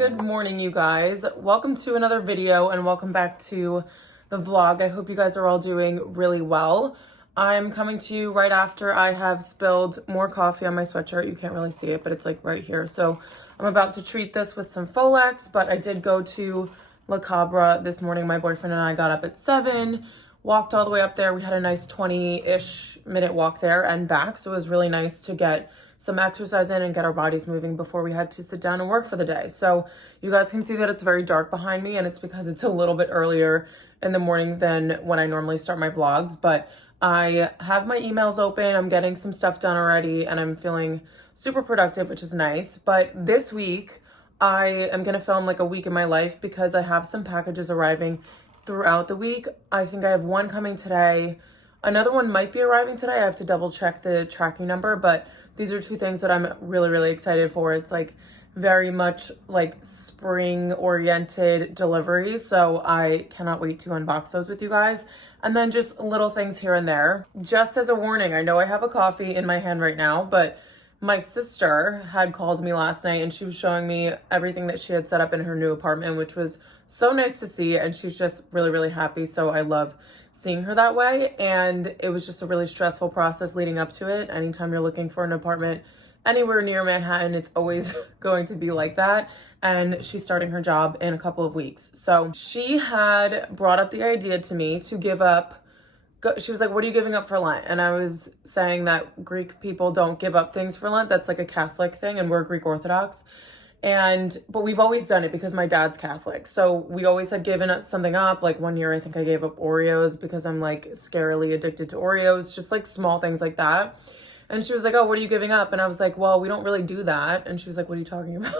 Good morning, you guys. Welcome to another video and welcome back to the vlog. I hope you guys are all doing really well. I'm coming to you right after I have spilled more coffee on my sweatshirt. You can't really see it, but it's like right here. So I'm about to treat this with some Folex, but I did go to La Cabra this morning. My boyfriend and I got up at 7, walked all the way up there. We had a nice 20-ish minute walk there and back. So it was really nice to get some exercise in and get our bodies moving before we had to sit down and work for the day. So you guys can see that it's very dark behind me, and it's because it's a little bit earlier in the morning than when I normally start my vlogs. But I have my emails open, I'm getting some stuff done already, and I'm feeling super productive, which is nice. But this week, I am gonna film like a week in my life because I have some packages arriving throughout the week. I think I have one coming today. Another one might be arriving today. I have to double check the tracking number, but these are two things that I'm really excited for. It's like very much like spring oriented deliveries. So I cannot wait to unbox those with you guys. And then just little things here and there. Just as a warning, I know I have a coffee in my hand right now, but my sister had called me last night and she was showing me everything that she had set up in her new apartment, which was so nice to see. And she's just really happy. So I love seeing her that way. And it was just a really stressful process leading up to it. Anytime you're looking for an apartment anywhere near Manhattan, it's always going to be like that. And she's starting her job in a couple of weeks. So she had brought up the idea to me to give up. She was like, what are you giving up for Lent? And I was saying that Greek people don't give up things for Lent. That's like a Catholic thing, and we're Greek Orthodox. But we've always done it because my dad's Catholic. So we always had given something up. Like one year, I think I gave up Oreos because I'm like scarily addicted to Oreos, just like small things like that. And she was like, oh, what are you giving up? And I was like, well, we don't really do that. And she was like, what are you talking about?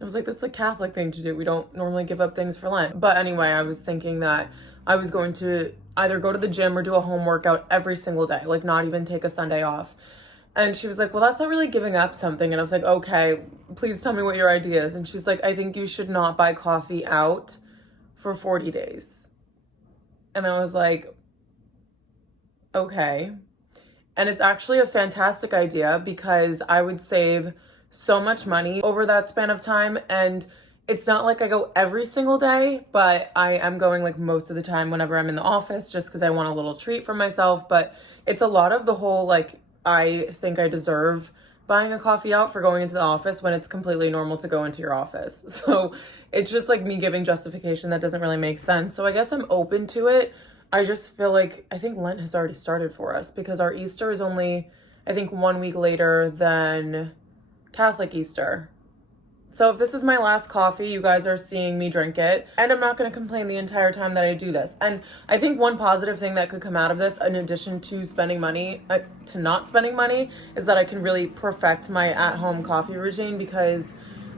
I was like, that's a Catholic thing to do. We don't normally give up things for Lent. But anyway, I was thinking that I was going to either go to the gym or do a home workout every single day, like not even take a Sunday off. And she was like, well, that's not really giving up something. And I was like, okay, please tell me what your idea is. And she's like, I think you should not buy coffee out for 40 days. And I was like, okay. And it's actually a fantastic idea because I would save so much money over that span of time. And it's not like I go every single day, but I am going like most of the time whenever I'm in the office, just because I want a little treat for myself. But it's a lot of the whole, like, I think I deserve buying a coffee out for going into the office when it's completely normal to go into your office. So it's just like me giving justification that doesn't really make sense. So I guess I'm open to it. I just feel like, I think Lent has already started for us because our Easter is only, I think, 1 week later than Catholic Easter. So if this is my last coffee, you guys are seeing me drink it, and I'm not going to complain the entire time that I do this. And I think one positive thing that could come out of this, in addition to spending money, to not spending money, is that I can really perfect my at-home coffee routine because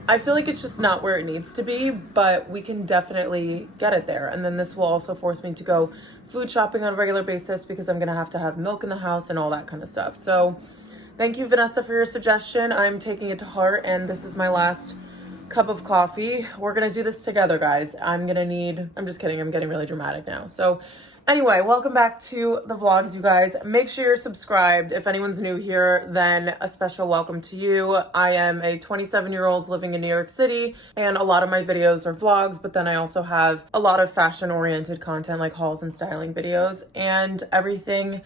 I feel like it's just not where it needs to be, but we can definitely get it there. And then this will also force me to go food shopping on a regular basis because I'm going to have milk in the house and all that kind of stuff. So thank you, Vanessa, for your suggestion. I'm taking it to heart, and this is my last cup of coffee. We're gonna do this together, guys. I'm just kidding, I'm getting really dramatic now. So anyway, welcome back to the vlogs, you guys. Make sure you're subscribed. If anyone's new here, then a special welcome to you. I am a 27-year-old living in New York City, and a lot of my videos are vlogs, but then I also have a lot of fashion-oriented content like hauls and styling videos and everything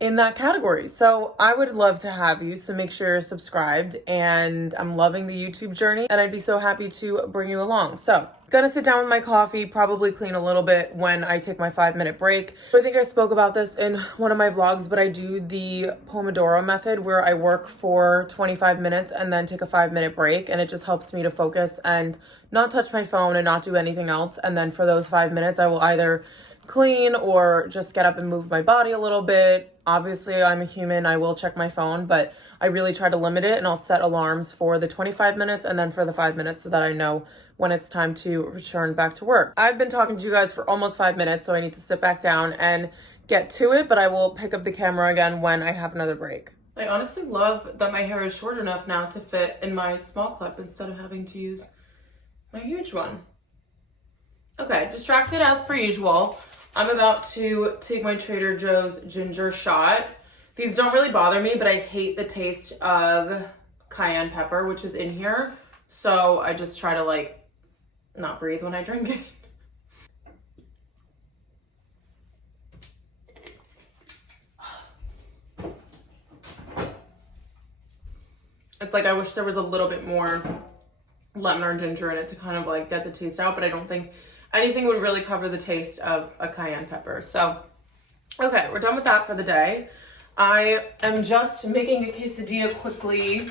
in that category. So I would love to have you, so make sure you're subscribed. And I'm loving the YouTube journey, and I'd be so happy to bring you along. So gonna sit down with my coffee, probably clean a little bit when I take my 5-minute break. I think I spoke about this in one of my vlogs, but I do the Pomodoro method where I work for 25 minutes and then take a 5-minute break, and it just helps me to focus and not touch my phone and not do anything else. And then for those 5 minutes, I will either clean or just get up and move my body a little bit. Obviously, I'm a human, I will check my phone, but I really try to limit it, and I'll set alarms for the 25 minutes and then for the 5 minutes so that I know when it's time to return back to work. I've been talking to you guys for almost 5 minutes, so I need to sit back down and get to it, but I will pick up the camera again when I have another break. I honestly love that my hair is short enough now to fit in my small clip instead of having to use my huge one. Okay, distracted as per usual. I'm about to take my Trader Joe's ginger shot. These don't really bother me, but I hate the taste of cayenne pepper, which is in here. So I just try to like not breathe when I drink it. It's like I wish there was a little bit more lemon or ginger in it to kind of like get the taste out, but I don't think anything would really cover the taste of a cayenne pepper. So, okay, we're done with that for the day. I am just making a quesadilla quickly.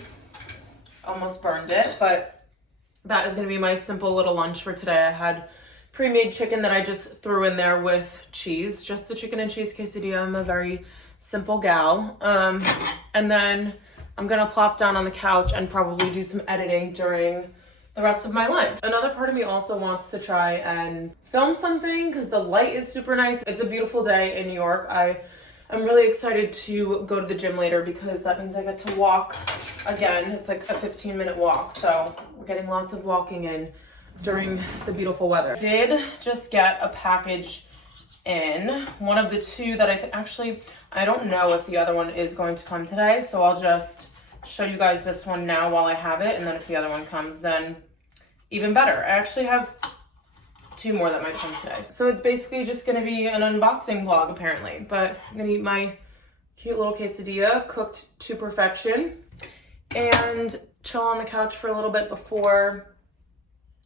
Almost burned it, but that is going to be my simple little lunch for today. I had pre-made chicken that I just threw in there with cheese, just the chicken and cheese quesadilla. I'm a very simple gal. And then I'm gonna plop down on the couch and probably do some editing during the rest of my lunch. Another part of me also wants to try and film something because the light is super nice. It's a beautiful day in New York. I'm really excited to go to the gym later because that means I get to walk again. It's like a 15-minute walk, so we're getting lots of walking in during the beautiful weather. I did just get a package in, one of the two that I don't know if the other one is going to come today, so I'll just show you guys this one now while I have it, and then if the other one comes, then even better. I actually have two more that might come today. So it's basically just gonna be an unboxing vlog apparently, but I'm gonna eat my cute little quesadilla cooked to perfection and chill on the couch for a little bit before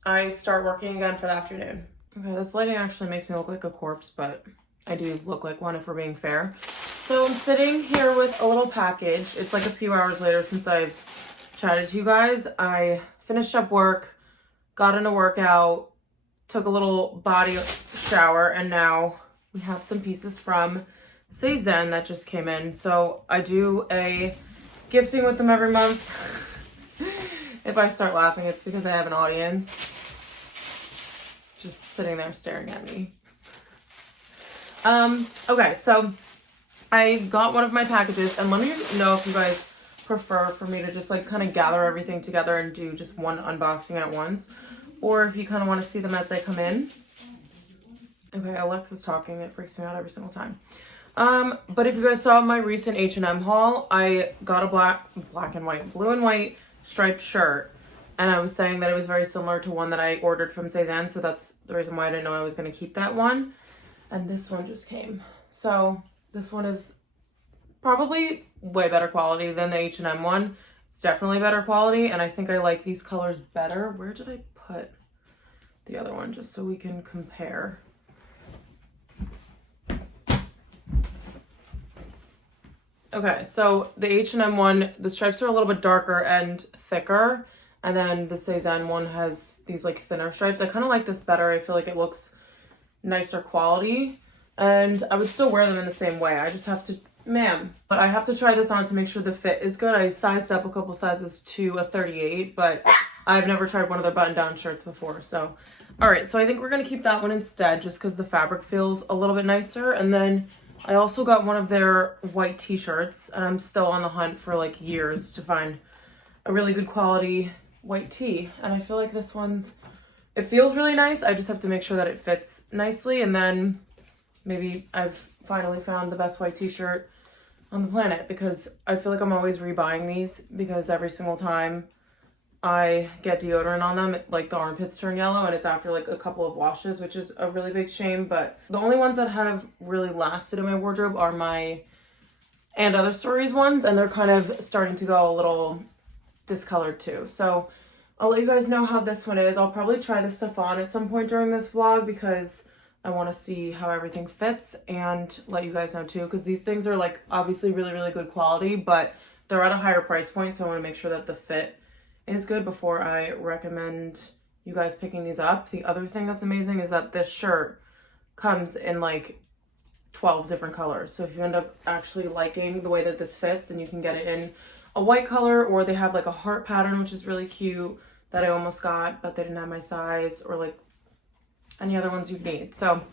I start working again for the afternoon. Okay, this lighting actually makes me look like a corpse, but I do look like one if we're being fair. So I'm sitting here with a little package. It's like a few hours later since I've chatted to you guys. I finished up work, got in a workout, took a little body shower, and now we have some pieces from Cezanne that just came in. So I do a gifting with them every month. If I start laughing, it's because I have an audience just sitting there staring at me. Okay, so I got one of my packages, and let me know if you guys prefer for me to just like kind of gather everything together and do just one unboxing at once, or if you kind of want to see them as they come in. Okay, Alexa's talking. It freaks me out every single time. But if you guys saw my recent H&M haul, I got a blue and white striped shirt, and I was saying that it was very similar to one that I ordered from Cezanne, so that's the reason why I didn't know I was going to keep that one. And this one just came. So this one is probably way better quality than the H&M one. It's definitely better quality, and I think I like these colors better. Where did I put the other one just so we can compare? Okay, so the H&M one, the stripes are a little bit darker and thicker, and then the Cezanne one has these like thinner stripes. I kind of like this better. I feel like it looks nicer quality, and I would still wear them in the same way. I just have to, but I have to try this on to make sure the fit is good. I sized up a couple sizes to a 38, but I've never tried one of their button-down shirts before. So, all right, so I think we're gonna keep that one instead just because the fabric feels a little bit nicer. And then I also got one of their white t-shirts, and I'm still on the hunt for like years to find a really good quality white tee. And I feel like this one's, it feels really nice. I just have to make sure that it fits nicely, and then maybe I've finally found the best white t-shirt on the planet, because I feel like I'm always rebuying these because every single time I get deodorant on them, like the armpits turn yellow, and it's after like a couple of washes, which is a really big shame. But the only ones that have really lasted in my wardrobe are my And Other Stories ones, and they're kind of starting to go a little discolored too. So I'll let you guys know how this one is. I'll probably try this stuff on at some point during this vlog because I want to see how everything fits, and let you guys know too, because these things are like obviously really, really good quality, but they're at a higher price point, so I want to make sure that the fit is good before I recommend you guys picking these up. The other thing that's amazing is that this shirt comes in like 12 different colors. So if you end up actually liking the way that this fits, then you can get it in a white color, or they have like a heart pattern, which is really cute, that I almost got, but they didn't have my size, or like any other ones you need. So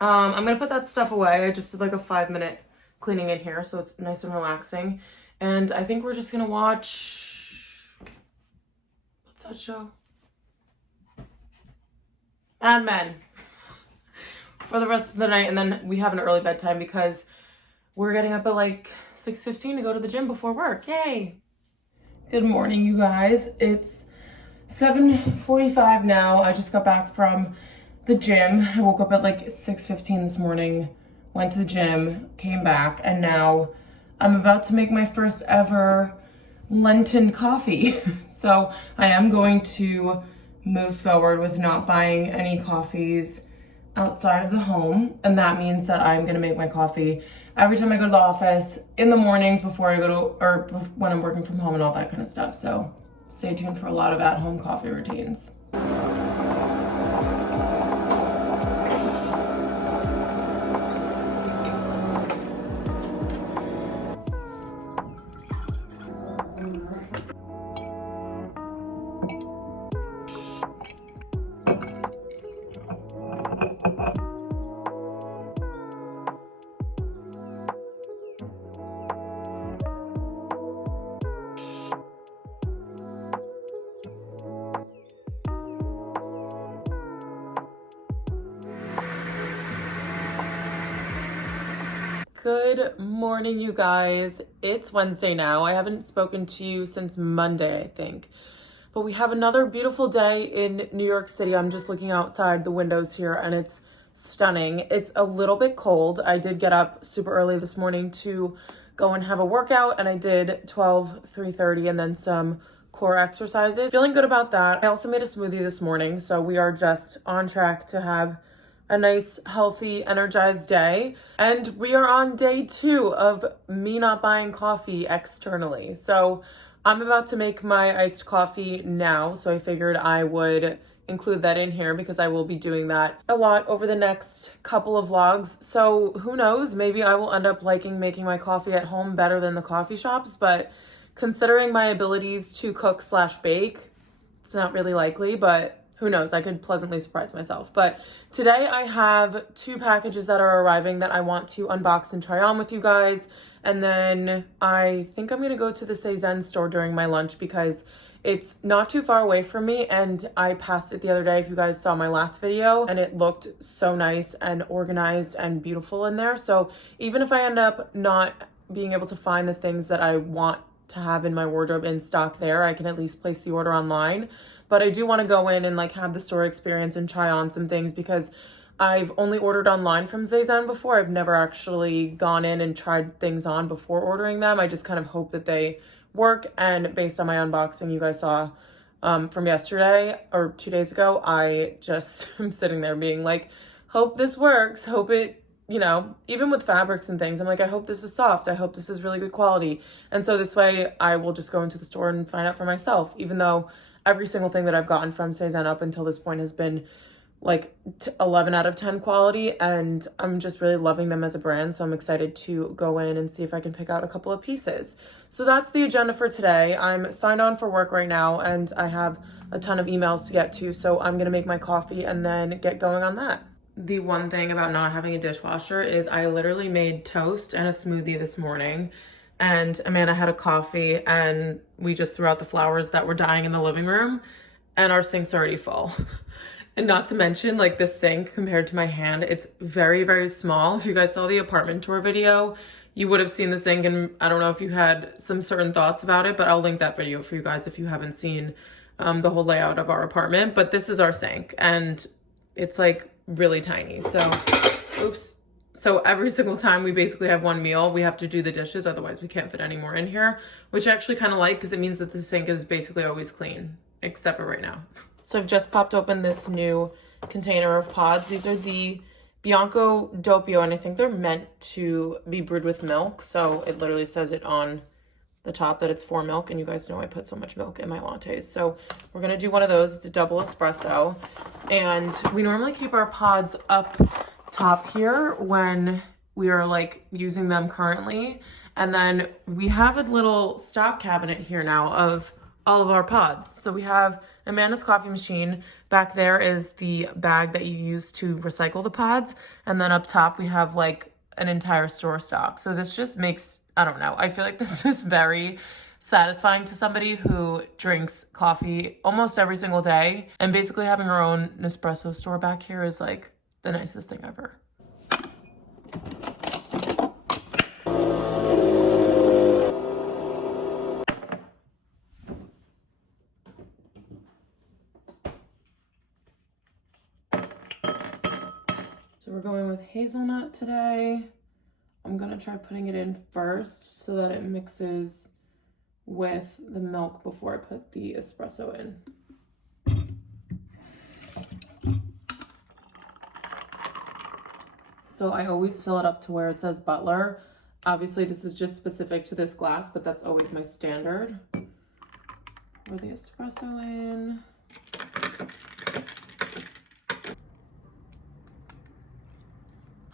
I'm gonna put that stuff away. I just did like a 5-minute cleaning in here, so it's nice and relaxing. And I think we're just gonna watch, what's that show? Mad Men for the rest of the night, and then we have an early bedtime because we're getting up at like 6:15 to go to the gym before work. Yay! Good morning, you guys. It's 7:45 now. I just got back from the gym. I woke up at like 6:15 this morning, went to the gym, came back, and now I'm about to make my first ever Lenten coffee. So I am going to move forward with not buying any coffees outside of the home, and that means that I'm gonna make my coffee every time I go to the office, in the mornings before I go to, or when I'm working from home and all that kind of stuff. So stay tuned for a lot of at-home coffee routines. Good morning, you guys. It's Wednesday now. I haven't spoken to you since Monday, I think. But we have another beautiful day in New York City. I'm just looking outside the windows here and it's stunning. It's a little bit cold. I did get up super early this morning to go and have a workout, and I did 3:30 and then some core exercises. Feeling good about that. I also made a smoothie this morning, so we are just on track to have a nice, healthy, energized day. And we are on day 2 of me not buying coffee externally. So I'm about to make my iced coffee now. So I figured I would include that in here because I will be doing that a lot over the next couple of vlogs. So who knows, maybe I will end up liking making my coffee at home better than the coffee shops. But considering my abilities to cook/bake, it's not really likely, but who knows, I could pleasantly surprise myself. But today I have 2 packages that are arriving that I want to unbox and try on with you guys. And then I think I'm gonna go to the Cezanne store during my lunch because it's not too far away from me, and I passed it the other day if you guys saw my last video, and it looked so nice and organized and beautiful in there. So even if I end up not being able to find the things that I want to have in my wardrobe in stock there, I can at least place the order online. But I do want to go in and like have the store experience and try on some things because I've only ordered online from Cezanne before. I've never actually gone in and tried things on before ordering them. I just kind of hope that they work. And based on my unboxing you guys saw from yesterday or 2 days ago, I just am sitting there being like, hope this works. Hope it, you know, even with fabrics and things, I'm like, I hope this is soft. I hope this is really good quality. And so this way I will just go into the store and find out for myself, even though every single thing that I've gotten from Cezanne up until this point has been like 11 out of 10 quality, and I'm just really loving them as a brand. So I'm excited to go in and see if I can pick out a couple of pieces. So that's the agenda for today. I'm signed on for work right now and I have a ton of emails to get to. So I'm gonna make my coffee and then get going on that. The one thing about not having a dishwasher is I literally made toast and a smoothie this morning, and Amanda had a coffee, and we just threw out the flowers that were dying in the living room, and our sink's already full. And not to mention, like, this sink compared to my hand, it's very, very small. If you guys saw the apartment tour video, you would have seen the sink, and I don't know if you had some certain thoughts about it, but I'll link that video for you guys if you haven't seen the whole layout of our apartment. But this is our sink, and it's like really tiny. So, oops. So every single time we basically have one meal, we have to do the dishes, otherwise we can't fit any more in here, which I actually kind of like because it means that the sink is basically always clean, except for right now. So I've just popped open this new container of pods. These are the Bianco Doppio, and I think they're meant to be brewed with milk. So it literally says it on the top that it's for milk, and you guys know I put so much milk in my lattes. So we're gonna do one of those. It's a double espresso, and we normally keep our pods up top here when we are like using them currently, and then we have a little stock cabinet here now of all of our pods. So we have Amanda's coffee machine. Back there is the bag that you use to recycle the pods, and then up top we have like an entire store stock. So this just makes, I don't know, I feel like this is very satisfying to somebody who drinks coffee almost every single day, and basically having our own Nespresso store back here is like the nicest thing ever. So we're going with hazelnut today. I'm gonna try putting it in first so that it mixes with the milk before I put the espresso in. So I always fill it up to where it says Butler. Obviously this is just specific to this glass, but that's always my standard. Pour the espresso in.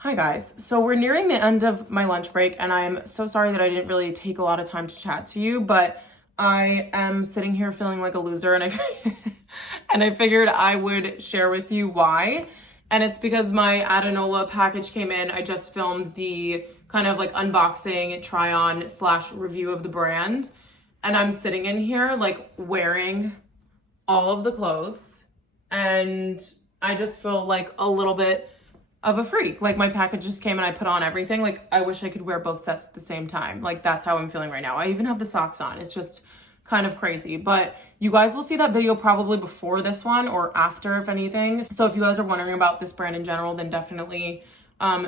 Hi guys, so we're nearing the end of my lunch break and I'm so sorry that I didn't really take a lot of time to chat to you, but I am sitting here feeling like a loser and I figured I would share with you why. And it's because my Adenola package came in. I just filmed the kind of like unboxing, try on / review of the brand. And I'm sitting in here like wearing all of the clothes and I just feel like a little bit of a freak. Like my package just came and I put on everything. Like I wish I could wear both sets at the same time. Like that's how I'm feeling right now. I even have the socks on. It's just kind of crazy, but you guys will see that video probably before this one or after, if anything. So if you guys are wondering about this brand in general, then definitely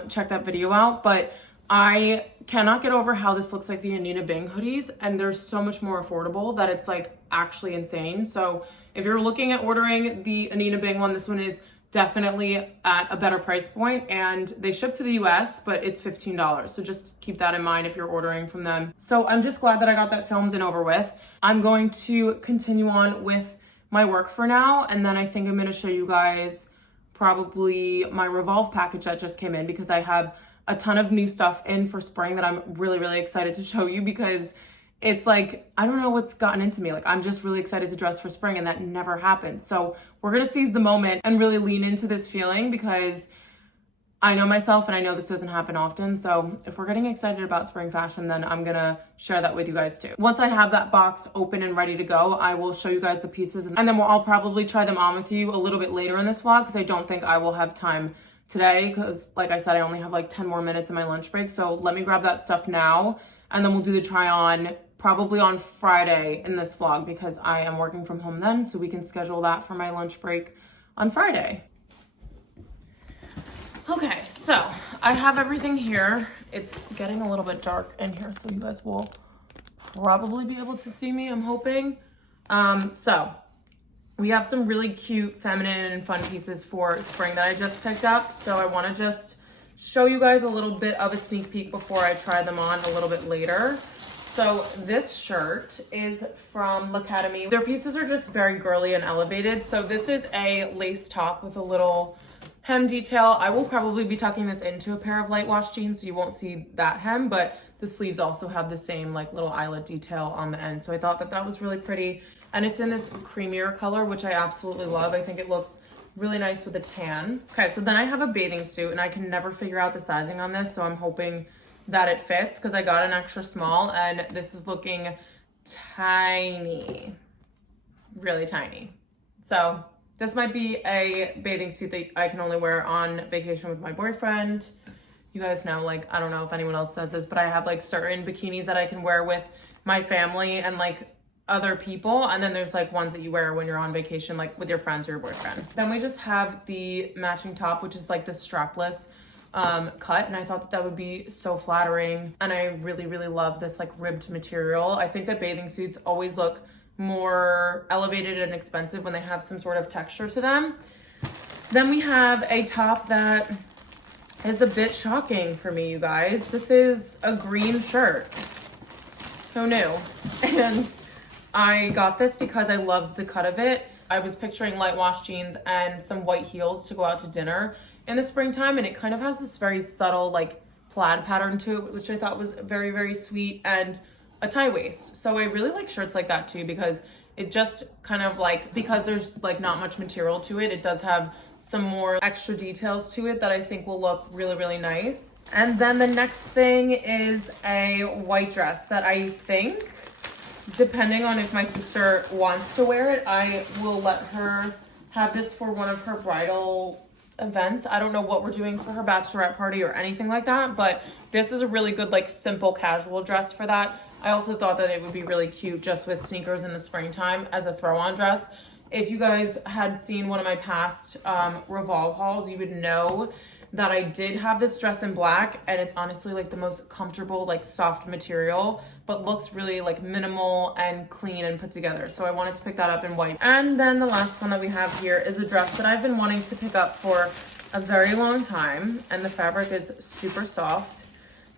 check that video out. But I cannot get over how this looks like the Anita Bing hoodies, and they're so much more affordable that it's like actually insane. So if you're looking at ordering the Anita Bing one, this one is definitely at a better price point, and they ship to the US, but it's $15. So just keep that in mind if you're ordering from them. So I'm just glad that I got that filmed and over with. I'm going to continue on with my work for now, and then I think I'm going to show you guys probably my Revolve package that just came in, because I have a ton of new stuff in for spring that I'm really, really excited to show you, because it's like, I don't know what's gotten into me. Like, I'm just really excited to dress for spring, and that never happened. So we're going to seize the moment and really lean into this feeling, because I know myself and I know this doesn't happen often. So if we're getting excited about spring fashion, then I'm going to share that with you guys too. Once I have that box open and ready to go, I will show you guys the pieces, and then I'll probably try them on with you a little bit later in this vlog, because I don't think I will have time today, because like I said, I only have like 10 more minutes in my lunch break. So let me grab that stuff now, and then we'll do the try on probably on Friday in this vlog, because I am working from home then, so we can schedule that for my lunch break on Friday. Okay, so I have everything here. It's getting a little bit dark in here, so you guys will probably be able to see me, I'm hoping. So we have some really cute feminine and fun pieces for spring that I just picked up. So I want to just show you guys a little bit of a sneak peek before I try them on a little bit later. So this shirt is from L'Academy. Their pieces are just very girly and elevated. So this is a lace top with a little hem detail. I will probably be tucking this into a pair of light wash jeans, so you won't see that hem, but the sleeves also have the same like little eyelet detail on the end. So I thought that that was really pretty. And it's in this creamier color, which I absolutely love. I think it looks really nice with a tan. Okay, so then I have a bathing suit, and I can never figure out the sizing on this, so I'm hoping that it fits, because I got an extra small, and this is looking tiny, really tiny. So this might be a bathing suit that I can only wear on vacation with my boyfriend. You guys know, like, I don't know if anyone else says this, but I have like certain bikinis that I can wear with my family and like other people, and then there's like ones that you wear when you're on vacation, like with your friends or your boyfriend. Then we just have the matching top, which is like the strapless cut, and I thought that that would be so flattering, and I really, really love this like ribbed material. I think that bathing suits always look more elevated and expensive when they have some sort of texture to them. Then we have a top that is a bit shocking for me, you guys. This is a green shirt. Who knew? And I got this because I loved the cut of it. I was picturing light wash jeans and some white heels to go out to dinner in the springtime, and it kind of has this very subtle like plaid pattern to it, which I thought was very, very sweet, and a tie waist. So I really like shirts like that too, because it just kind of like, because there's like not much material to it, it does have some more extra details to it that I think will look really, really nice. And then the next thing is a white dress that I think, depending on if my sister wants to wear it, I will let her have this for one of her bridal events. I don't know what we're doing for her bachelorette party or anything like that, but this is a really good like simple casual dress for that. I also thought that it would be really cute just with sneakers in the springtime as a throw-on dress. If you guys had seen one of my past Revolve hauls, you would know that I did have this dress in black, and it's honestly like the most comfortable, like soft material, but looks really like minimal and clean and put together. So I wanted to pick that up in white. And then the last one that we have here is a dress that I've been wanting to pick up for a very long time, and the fabric is super soft.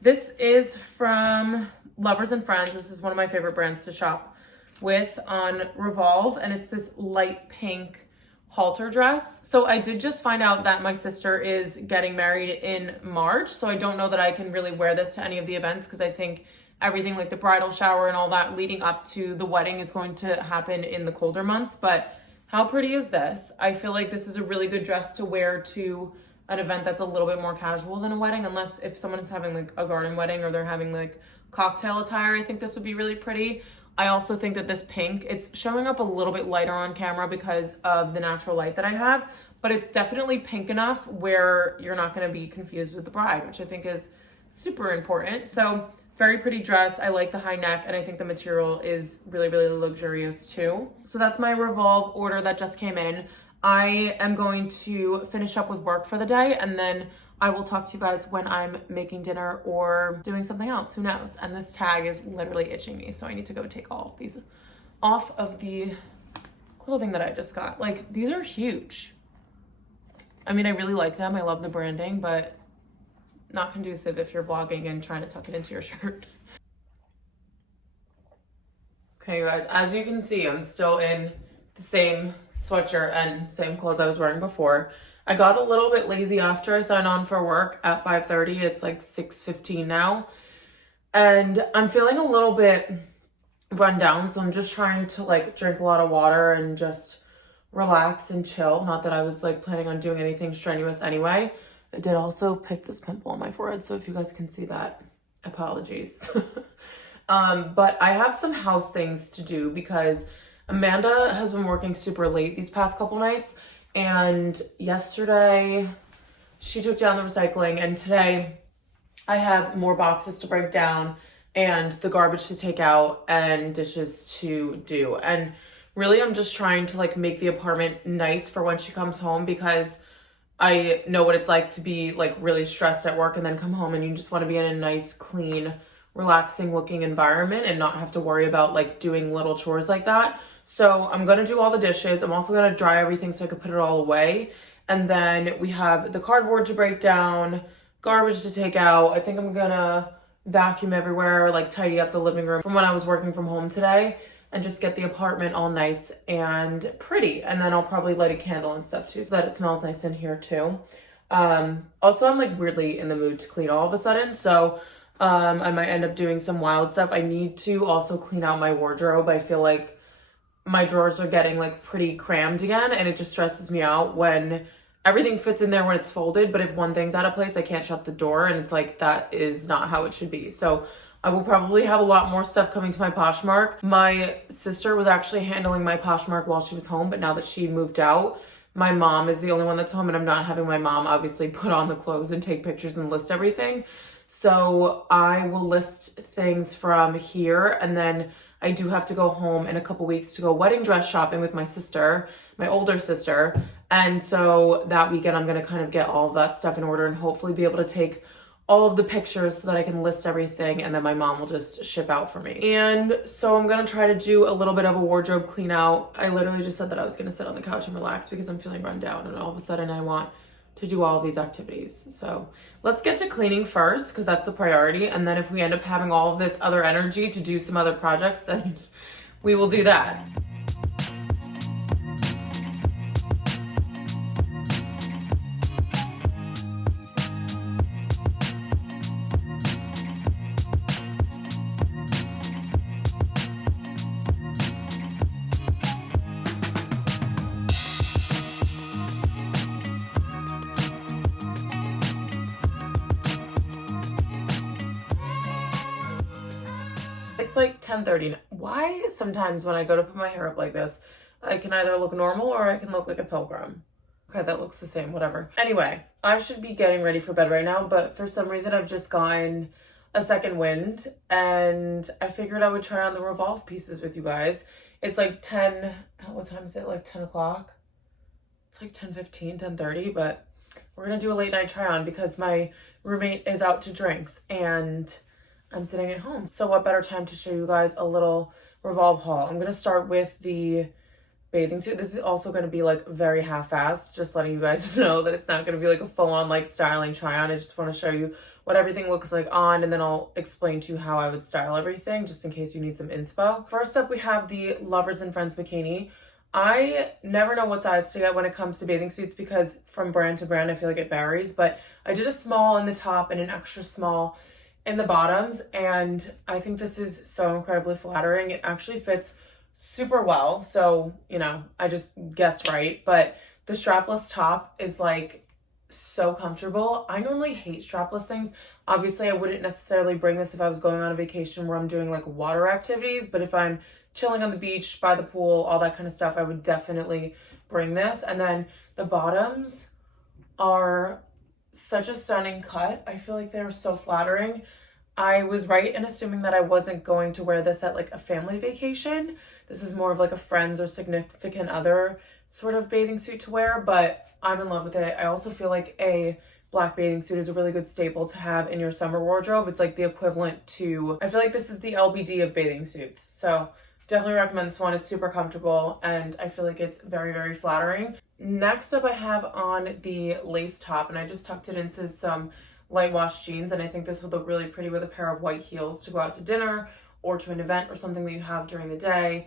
This is from Lovers and Friends. This is one of my favorite brands to shop with on Revolve, and it's this light pink halter dress. So I did just find out that my sister is getting married in March, so I don't know that I can really wear this to any of the events, because I think everything like the bridal shower and all that leading up to the wedding is going to happen in the colder months. But how pretty is this? I feel like this is a really good dress to wear to an event that's a little bit more casual than a wedding, unless if someone is having like a garden wedding or they're having like cocktail attire. I think this would be really pretty. I also think that this pink, it's showing up a little bit lighter on camera because of the natural light that I have, but it's definitely pink enough where you're not going to be confused with the bride, which I think is super important. So very pretty dress. I like the high neck, and I think the material is really, really luxurious too. So that's my Revolve order that just came in. I am going to finish up with work for the day, and then I will talk to you guys when I'm making dinner or doing something else, who knows. And this tag is literally itching me, so I need to go take all of these off of the clothing that I just got. Like, these are huge. I mean, I really like them. I love the branding, but not conducive if you're vlogging and trying to tuck it into your shirt. Okay, guys, as you can see, I'm still in the same sweatshirt and same clothes I was wearing before. I got a little bit lazy after I signed on for work at 5:30. It's like 6:15 now. And I'm feeling a little bit run down. So I'm just trying to like drink a lot of water and just relax and chill. Not that I was like planning on doing anything strenuous anyway. I did also pick this pimple on my forehead. So if you guys can see that, apologies. But I have some house things to do because Amanda has been working super late these past couple nights. And yesterday she took down the recycling, and today I have more boxes to break down and the garbage to take out and dishes to do. And really I'm just trying to like make the apartment nice for when she comes home, because I know what it's like to be like really stressed at work and then come home and you just want to be in a nice, clean, relaxing looking environment and not have to worry about like doing little chores like that. So I'm going to do all the dishes. I'm also going to dry everything so I can put it all away. And then we have the cardboard to break down, garbage to take out. I think I'm going to vacuum everywhere, like tidy up the living room from when I was working from home today, and just get the apartment all nice and pretty. And then I'll probably light a candle and stuff too, so that it smells nice in here too. Also, I'm like weirdly in the mood to clean all of a sudden. So I might end up doing some wild stuff. I need to also clean out my wardrobe. I feel like my drawers are getting like pretty crammed again, and it just stresses me out when everything fits in there when it's folded, but if one thing's out of place, I can't shut the door, and it's like that is not how it should be. So I will probably have a lot more stuff coming to my Poshmark. My sister was actually handling my Poshmark while she was home, but now that she moved out, my mom is the only one that's home, and I'm not having my mom obviously put on the clothes and take pictures and list everything. So I will list things from here, and then I do have to go home in a couple weeks to go wedding dress shopping with my sister, my older sister. And so that weekend I'm going to kind of get all of that stuff in order and hopefully be able to take all of the pictures so that I can list everything, and then my mom will just ship out for me. And so I'm going to try to do a little bit of a wardrobe clean out. I literally just said that I was going to sit on the couch and relax because I'm feeling run down, and all of a sudden I want to do all of these activities. So let's get to cleaning first, because that's the priority. And then if we end up having all of this other energy to do some other projects, then we will do that. It's like 10:30. Why sometimes when I go to put my hair up like this, I can either look normal or I can look like a pilgrim. Okay, that looks the same, whatever. Anyway, I should be getting ready for bed right now, but for some reason I've just gotten a second wind, and I figured I would try on the Revolve pieces with you guys. It's like 10, what time is it? Like 10 o'clock? It's like 10:15, 10:30, but we're gonna do a late night try on because my roommate is out to drinks and I'm sitting at home. So what better time to show you guys a little Revolve haul. I'm gonna start with the bathing suit. This is also going to be like very half-assed, just letting you guys know that it's not going to be like a full-on like styling try on. I just want to show you what everything looks like on, and then I'll explain to you how I would style everything just in case you need some inspo. First up, we have the Lovers and Friends bikini. I never know what size to get when it comes to bathing suits because from brand to brand I feel like it varies, but I did a small in the top and an extra small in the bottoms, and I think this is so incredibly flattering. It actually fits super well, so you know, I just guessed right. But the strapless top is like so comfortable. I normally hate strapless things. Obviously I wouldn't necessarily bring this if I was going on a vacation where I'm doing like water activities, but if I'm chilling on the beach, by the pool, all that kind of stuff, I would definitely bring this. And then the bottoms are such a stunning cut. I feel like they're so flattering. I was right in assuming that I wasn't going to wear this at like a family vacation. This is more of like a friend's or significant other sort of bathing suit to wear, but I'm in love with it. I also feel like a black bathing suit is a really good staple to have in your summer wardrobe. It's like the equivalent to, I feel like this is the LBD of bathing suits. So definitely recommend this one. It's super comfortable and I feel like it's very, very flattering. Next up I have on the lace top, and I just tucked it into some light wash jeans, and I think this would look really pretty with a pair of white heels to go out to dinner or to an event or something that you have during the day.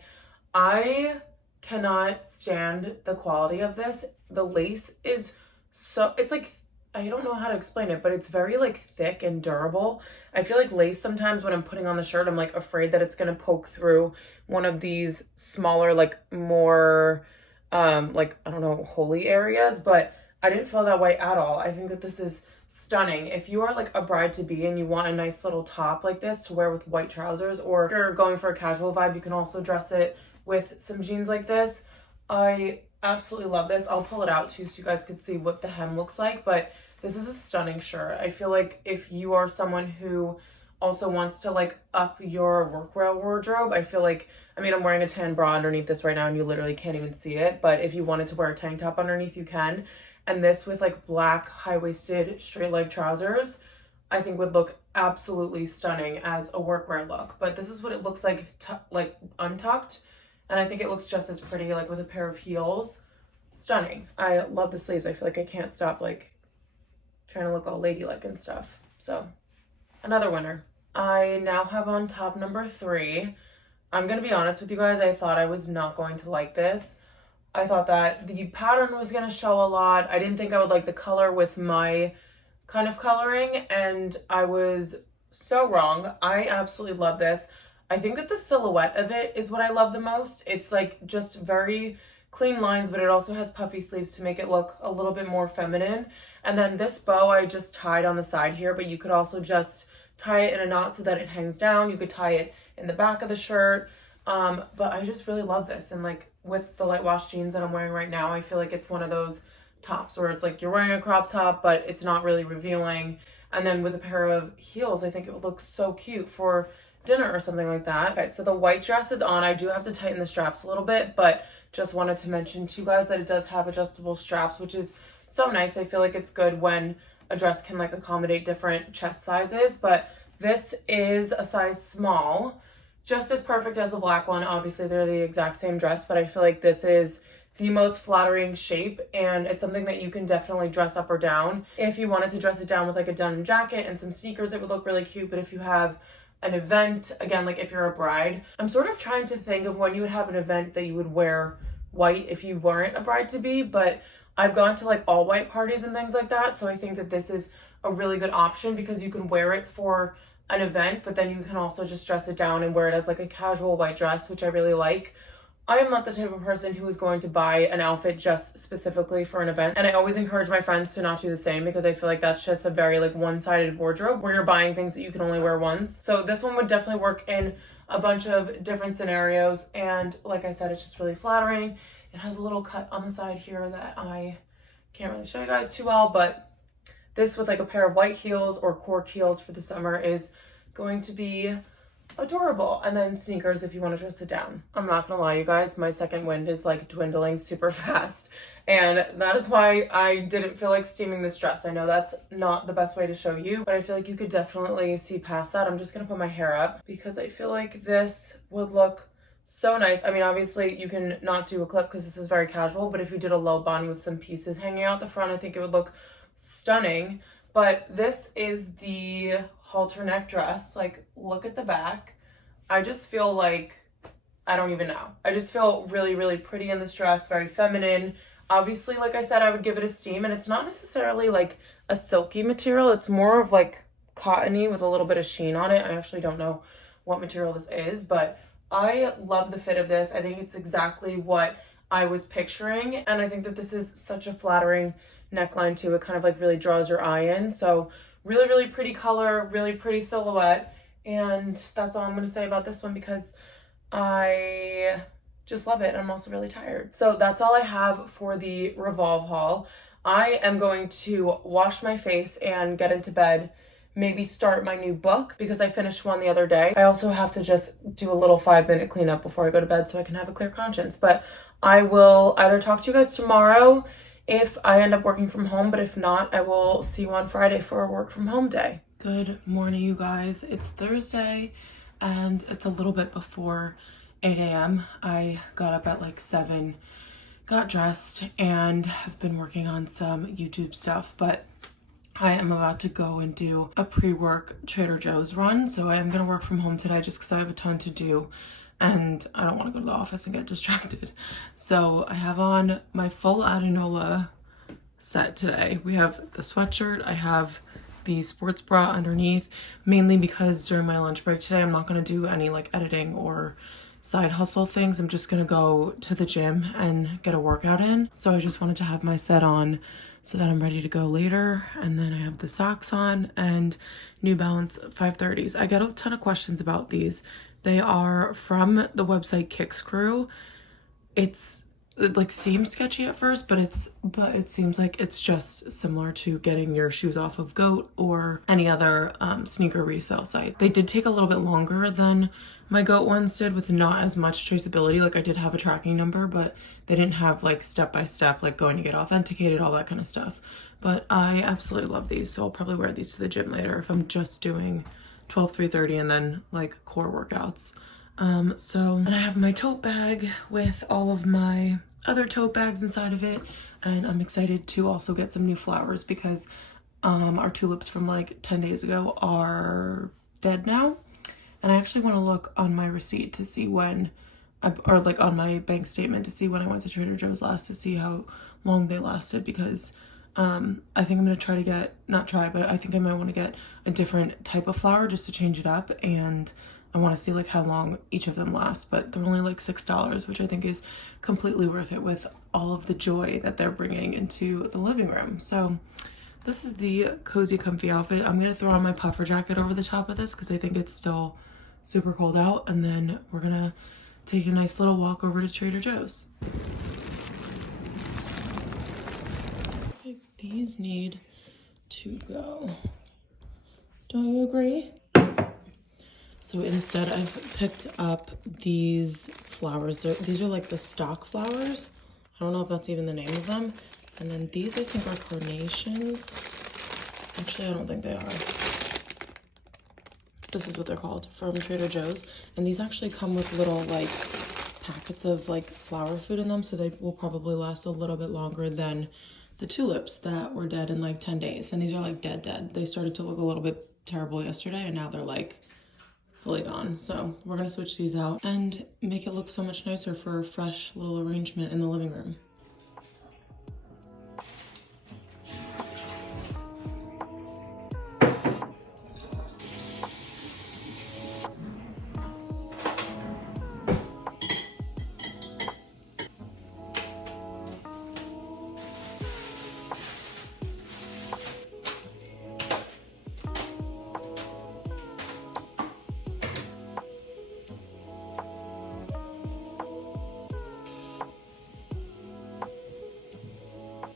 I cannot stand the quality of this. The lace is so, it's like, I don't know how to explain it, but it's very like thick and durable. I feel like lace sometimes when I'm putting on the shirt, I'm like afraid that it's gonna poke through one of these smaller, like more, like, I don't know, holy areas, but I didn't feel that way at all. I think that this is stunning. If you are like a bride to be and you want a nice little top like this to wear with white trousers, or if you're going for a casual vibe, you can also dress it with some jeans like this. I absolutely love this. I'll pull it out too so you guys could see what the hem looks like, but this is a stunning shirt. I feel like if you are someone who also wants to like up your workwear wardrobe, I feel like, I mean, I'm wearing a tan bra underneath this right now and you literally can't even see it, but if you wanted to wear a tank top underneath, you can. And this with like black high-waisted straight leg trousers, I think would look absolutely stunning as a workwear look. But this is what it looks like like untucked, and I think it looks just as pretty like with a pair of heels. Stunning. I love the sleeves. I feel like I can't stop like trying to look all ladylike and stuff. So another winner. I now have on top number 3. I'm gonna be honest with you guys, I thought I was not going to like this. I thought that the pattern was going to show a lot. I didn't think I would like the color with my kind of coloring, and I was so wrong. I absolutely love this. I think that the silhouette of it is what I love the most. It's like just very clean lines, but it also has puffy sleeves to make it look a little bit more feminine. And then this bow I just tied on the side here, but you could also just tie it in a knot so that it hangs down. You could tie it in the back of the shirt. But I just really love this, and like with the light wash jeans that I'm wearing right now, I feel like it's one of those tops where it's like you're wearing a crop top but it's not really revealing, and then with a pair of heels I think it would look so cute for dinner or something like that. Okay, so the white dress is on. I do have to tighten the straps a little bit, but just wanted to mention to you guys that it does have adjustable straps, which is so nice. I feel like it's good when a dress can like accommodate different chest sizes, but this is a size small. Just as perfect as the black one. Obviously they're the exact same dress, but I feel like this is the most flattering shape, and it's something that you can definitely dress up or down. If you wanted to dress it down with like a denim jacket and some sneakers, it would look really cute. But if you have an event, again, like if you're a bride, I'm sort of trying to think of when you would have an event that you would wear white if you weren't a bride to be, but I've gone to like all white parties and things like that, so I think that this is a really good option because you can wear it for an event, but then you can also just dress it down and wear it as like a casual white dress, which I really like. I am not the type of person who is going to buy an outfit just specifically for an event, and I always encourage my friends to not do the same because I feel like that's just a very like one-sided wardrobe where you're buying things that you can only wear once. So this one would definitely work in a bunch of different scenarios, and like I said, it's just really flattering. It has a little cut on the side here that I can't really show you guys too well, but this with like a pair of white heels or cork heels for the summer is going to be adorable. And then sneakers if you want to dress it down. I'm not gonna lie, you guys, my second wind is like dwindling super fast. And that is why I didn't feel like steaming this dress. I know that's not the best way to show you, but I feel like you could definitely see past that. I'm just gonna put my hair up because I feel like this would look so nice. I mean, obviously you can not do a clip because this is very casual, but if you did a low bun with some pieces hanging out the front, I think it would look stunning. But this is the halter neck dress. Like, look at the back. I just feel like, I don't even know. I just feel really, really pretty in this dress, very feminine. Obviously, like I said, I would give it a steam, and it's not necessarily like a silky material. It's more of like cottony with a little bit of sheen on it. I actually don't know what material this is, but I love the fit of this. I think it's exactly what I was picturing, and I think that this is such a flattering neckline too. It kind of like really draws your eye in. So really, really pretty color, really pretty silhouette, and that's all I'm going to say about this one because I just love it. I'm also really tired. So that's all I have for the Revolve haul. I am going to wash my face and get into bed, maybe start my new book because I finished one the other day. I also have to just do a little 5-minute cleanup before I go to bed so I can have a clear conscience. But I will either talk to you guys tomorrow if I end up working from home, but if not, I will see you on Friday for a work from home day. Good morning, you guys. It's Thursday and it's a little bit before 8 a.m. I got up at like 7, got dressed, and have been working on some YouTube stuff, but I am about to go and do a pre-work Trader Joe's run. So I am going to work from home today just because I have a ton to do and I don't want to go to the office and get distracted. So I have on my full Adenola set today. We have the sweatshirt, I have the sports bra underneath, mainly because during my lunch break today, I'm not going to do any like editing or side hustle things. I'm just gonna go to the gym and get a workout in. So I just wanted to have my set on so that I'm ready to go later. And then I have the socks on and New Balance 530s. I get a ton of questions about these. They are from the website Kicks Crew. It like seems sketchy at first, but it seems like it's just similar to getting your shoes off of Goat or any other sneaker resale site. They did take a little bit longer than my Goat ones did with not as much traceability. Like I did have a tracking number, but they didn't have like step-by-step, like going to get authenticated, all that kind of stuff. But I absolutely love these. So I'll probably wear these to the gym later if I'm just doing 12, 3:30 and then like core workouts. And I have my tote bag with all of my other tote bags inside of it, and I'm excited to also get some new flowers because our tulips from like 10 days ago are dead now, and I actually want to look on my receipt to see when or like on my bank statement to see when I went to Trader Joe's last to see how long they lasted because I think I'm gonna try to get, not try, but I think I might want to get a different type of flower just to change it up, and I want to see like how long each of them last, but they're only like $6, which I think is completely worth it with all of the joy that they're bringing into the living room. So this is the cozy, comfy outfit. I'm gonna throw on my puffer jacket over the top of this because I think it's still super cold out, and then we're gonna take a nice little walk over to Trader Joe's. These need to go. Don't you agree? So instead I've picked up these flowers. These are like the stock flowers. I don't know if that's even the name of them. And then these I think are carnations. Actually, I don't think they are. This is what they're called from Trader Joe's. And these actually come with little like packets of like flower food in them. So they will probably last a little bit longer than the tulips that were dead in like 10 days. And these are like dead. They started to look a little bit terrible yesterday and now they're like fully gone. So we're gonna switch these out and make it look so much nicer for a fresh little arrangement in the living room.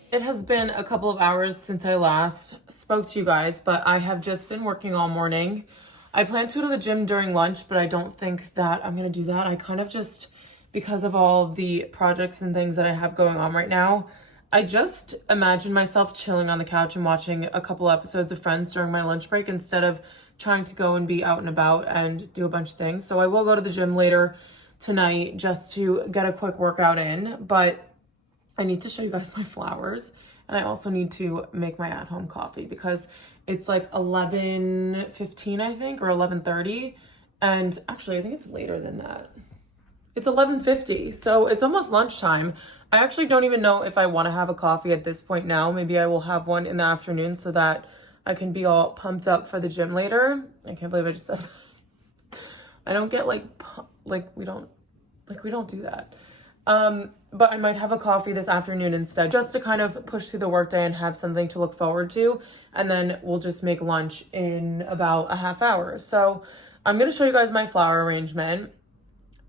It has been a couple of hours since I last spoke to you guys, but I have just been working all morning I plan to go to the gym during lunch, but I don't think that I'm gonna do that. I kind of just, because of all the projects and things that I have going on right now, I just imagine myself chilling on the couch and watching a couple episodes of Friends during my lunch break instead of trying to go and be out and about and do a bunch of things. So I will go to the gym later tonight just to get a quick workout in, but I need to show you guys my flowers, and I also need to make my at-home coffee because it's like 11:15, I think, or 11:30, and actually I think it's later than that. It's 11:50, so it's almost lunchtime. I actually don't even know if I want to have a coffee at this point now. Maybe I will have one in the afternoon so that I can be all pumped up for the gym later. I can't believe I just said that. I don't get we don't do that. But I might have a coffee this afternoon instead, just to kind of push through the workday and have something to look forward to. And then we'll just make lunch in about a half hour. So I'm going to show you guys my flower arrangement.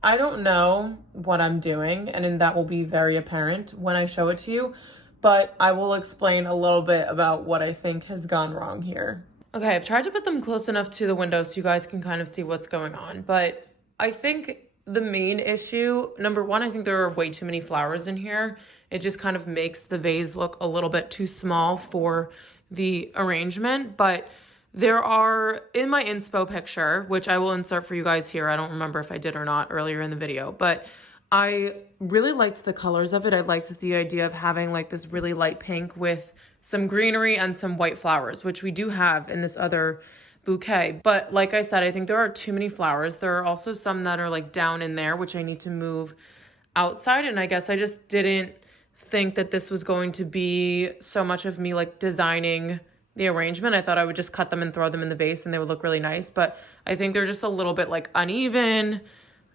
I don't know what I'm doing, and then that will be very apparent when I show it to you, but I will explain a little bit about what I think has gone wrong here. Okay, I've tried to put them close enough to the window so you guys can kind of see what's going on, but I think the main issue, number one, I think there are way too many flowers in here. It just kind of makes the vase look a little bit too small for the arrangement, but there are, in my inspo picture, which I will insert for you guys here, I don't remember if I did or not earlier in the video, but I really liked the colors of it. I liked the idea of having like this really light pink with some greenery and some white flowers, which we do have in this other bouquet. But like I said, I think there are too many flowers. There are also some that are like down in there, which I need to move outside. And I guess I just didn't think that this was going to be so much of me like designing the arrangement. I thought I would just cut them and throw them in the vase and they would look really nice, but I think they're just a little bit like uneven,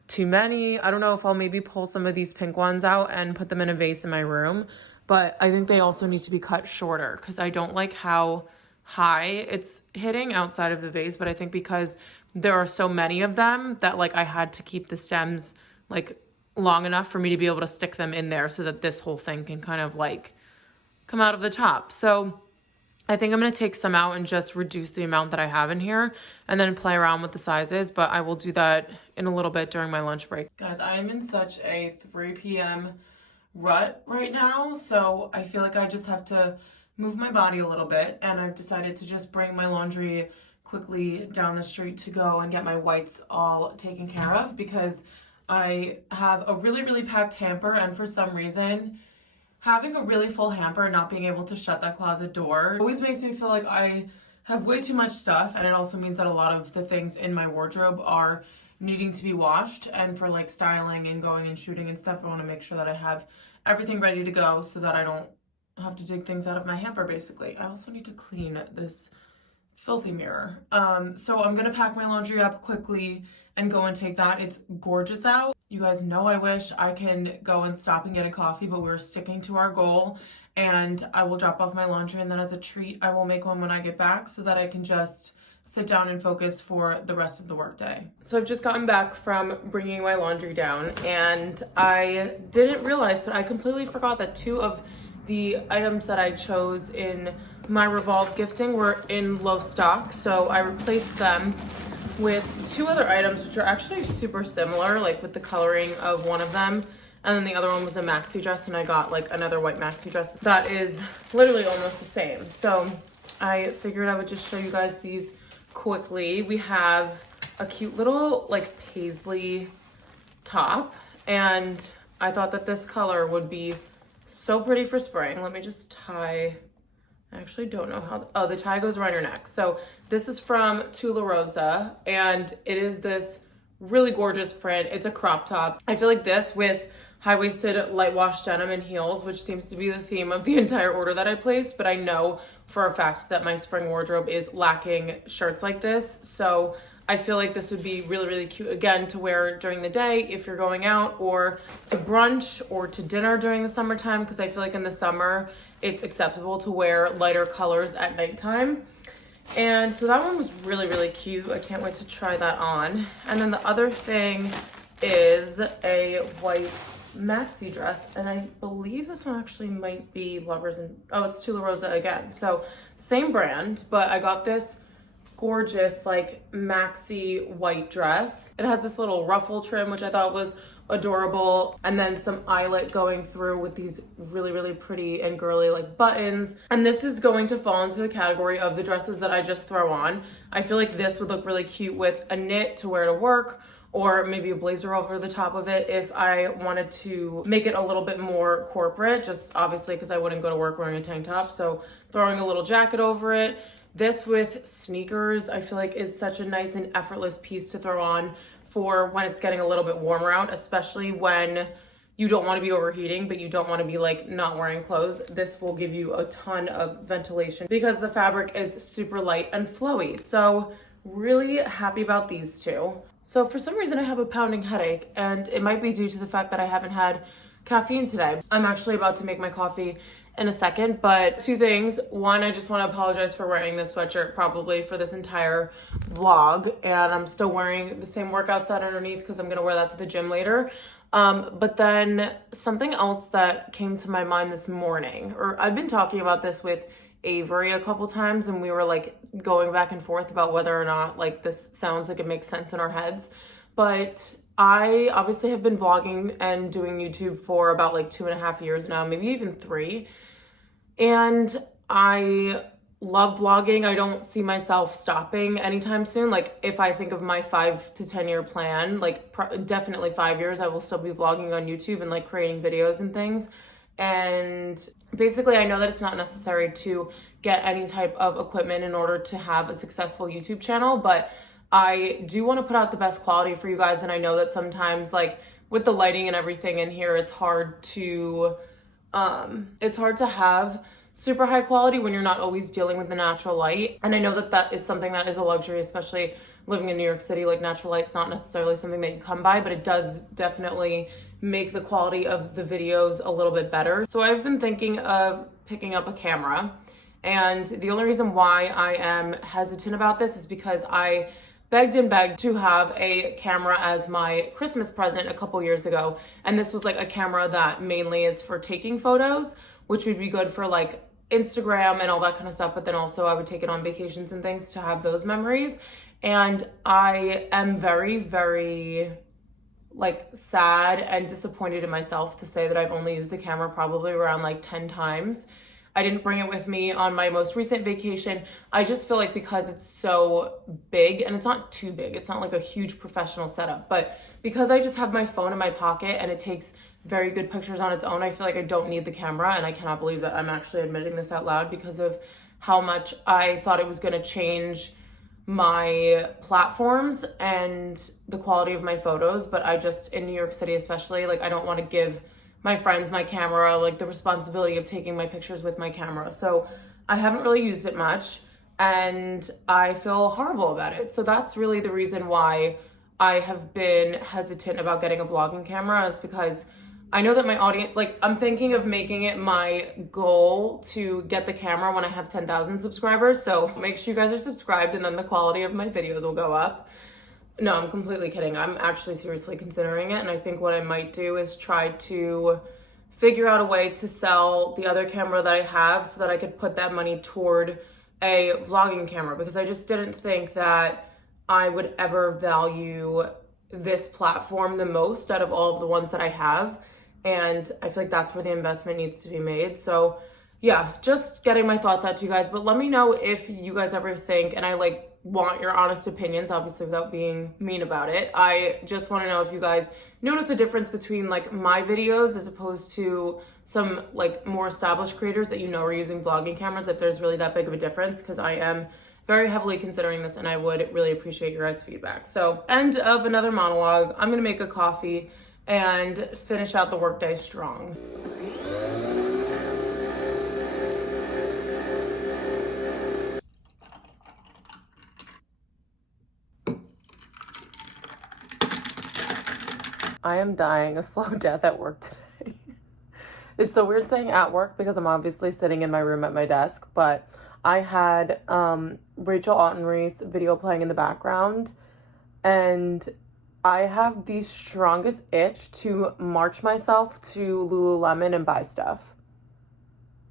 too many. I don't know if I'll maybe pull some of these pink ones out and put them in a vase in my room, but I think they also need to be cut shorter because I don't like how high it's hitting outside of the vase, but I think because there are so many of them that like I had to keep the stems like long enough for me to be able to stick them in there so that this whole thing can kind of like come out of the top. So I think I'm going to take some out and just reduce the amount that I have in here and then play around with the sizes, but I will do that in a little bit during my lunch break. Guys, I am in such a 3 p.m. rut right now, so I feel like I just have to move my body a little bit, and I've decided to just bring my laundry quickly down the street to go and get my whites all taken care of because I have a really, really packed hamper, and for some reason, having a really full hamper and not being able to shut that closet door always makes me feel like I have way too much stuff, and it also means that a lot of the things in my wardrobe are needing to be washed, and for like styling and going and shooting and stuff, I want to make sure that I have everything ready to go so that I don't have to dig things out of my hamper, basically. I also need to clean this filthy mirror. So I'm gonna pack my laundry up quickly and go and take that. It's gorgeous out. You guys know I wish I can go and stop and get a coffee, but we're sticking to our goal, and I will drop off my laundry, and then as a treat, I will make one when I get back so that I can just sit down and focus for the rest of the workday. So I've just gotten back from bringing my laundry down, and I didn't realize, but I completely forgot that 2 of the items that I chose in my Revolve gifting were in low stock, so I replaced them with 2 other items which are actually super similar, like with the coloring of one of them, and then the other one was a maxi dress, and I got like another white maxi dress that is literally almost the same. So I figured I would just show you guys these quickly. We have a cute little like paisley top, and I thought that this color would be so pretty for spring. Let me just tie. I actually don't know how, oh, the tie goes around your neck. So this is from Tula Rosa, and it is this really gorgeous print. It's a crop top. I feel like this with high-waisted light wash denim and heels, which seems to be the theme of the entire order that I placed, but I know for a fact that my spring wardrobe is lacking shirts like this. So I feel like this would be really, really cute, again, to wear during the day if you're going out, or to brunch or to dinner during the summertime, because I feel like in the summer it's acceptable to wear lighter colors at nighttime. And so that one was really, really cute. I can't wait to try that on. And then the other thing is a white maxi dress, and I believe this one actually might be Lovers and, oh, it's Tula Rosa again. So same brand, but I got this gorgeous like maxi white dress. It has this little ruffle trim, which I thought was adorable, and then some eyelet going through with these really pretty and girly like buttons. And this is going to fall into the category of the dresses that I just throw on. I feel like this would look really cute with a knit to wear to work, or maybe a blazer over the top of it if I wanted to make it a little bit more corporate, just obviously because I wouldn't go to work wearing a tank top. So throwing a little jacket over it. This with sneakers, I feel like is such a nice and effortless piece to throw on for when it's getting a little bit warmer out, especially when you don't want to be overheating, but you don't want to be like not wearing clothes. This will give you a ton of ventilation because the fabric is super light and flowy. So really happy about these two. So for some reason I have a pounding headache, and it might be due to the fact that I haven't had caffeine today. I'm actually about to make my coffee in a second, but two things. One, I just want to apologize for wearing this sweatshirt probably for this entire vlog, and I'm still wearing the same workout set underneath because I'm going to wear that to the gym later. But then something else that came to my mind this morning, or I've been talking about this with Avery a couple times, and we were like going back and forth about whether or not like this sounds like it makes sense in our heads. But I obviously have been vlogging and doing YouTube for about like 2.5 years now, maybe even 3. And I love vlogging. I don't see myself stopping anytime soon. Like if I think of my 5 to 10 year plan, like definitely 5 years, I will still be vlogging on YouTube and like creating videos and things. And basically I know that it's not necessary to get any type of equipment in order to have a successful YouTube channel, but I do want to put out the best quality for you guys. And I know that sometimes like with the lighting and everything in here, it's hard to have super high quality when you're not always dealing with the natural light. And I know that that is something that is a luxury, especially living in New York City. Like natural light's not necessarily something that you come by, but it does definitely make the quality of the videos a little bit better. So I've been thinking of picking up a camera, and the only reason why I am hesitant about this is because I begged and begged to have a camera as my Christmas present a couple years ago. And this was like a camera that mainly is for taking photos, which would be good for like Instagram and all that kind of stuff. But then also I would take it on vacations and things to have those memories. And I am very like sad and disappointed in myself to say that I've only used the camera probably around like 10 times. I didn't bring it with me on my most recent vacation. I just feel like because it's so big, and it's not too big, it's not like a huge professional setup, but because I just have my phone in my pocket and it takes very good pictures on its own, I feel like I don't need the camera. And I cannot believe that I'm actually admitting this out loud because of how much I thought it was going to change my platforms and the quality of my photos. But I just, in New York City especially, like I don't want to give my friends my camera, like the responsibility of taking my pictures with my camera. So I haven't really used it much and I feel horrible about it. So that's really the reason why I have been hesitant about getting a vlogging camera, is because I know that my audience, like I'm thinking of making it my goal to get the camera when I have 10,000 subscribers. So make sure you guys are subscribed and then the quality of my videos will go up. No, I'm completely kidding. I'm actually seriously considering it. And I think what I might do is try to figure out a way to sell the other camera that I have so that I could put that money toward a vlogging camera, because I just didn't think that I would ever value this platform the most out of all of the ones that I have. And I feel like that's where the investment needs to be made. So yeah, just getting my thoughts out to you guys. But let me know if you guys ever think, and I like want your honest opinions, obviously without being mean about it. I just want to know if you guys notice a difference between like my videos as opposed to some like more established creators that you know are using vlogging cameras, if there's really that big of a difference, because I am very heavily considering this and I would really appreciate your guys' feedback. So end of another monologue. I'm gonna make a coffee and finish out the workday strong. I am dying a slow death at work today. It's so weird saying at work because I'm obviously sitting in my room at my desk, but I had Rachel Ottenreich's video playing in the background, and I have the strongest itch to march myself to Lululemon and buy stuff.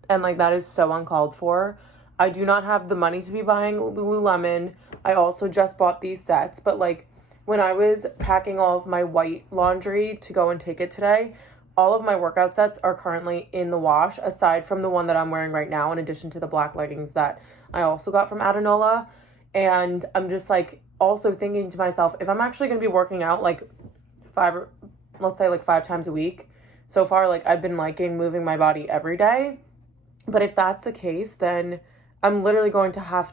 And like that is so uncalled for. I do not have the money to be buying Lululemon. I also just bought these sets, but like when I was packing all of my white laundry to go and take it today, all of my workout sets are currently in the wash, aside from the one that I'm wearing right now, in addition to the black leggings that I also got from Adanola. And I'm just like also thinking to myself, if I'm actually going to be working out like let's say like 5 times a week, so far, like I've been liking moving my body every day. But if that's the case, then I'm literally going to have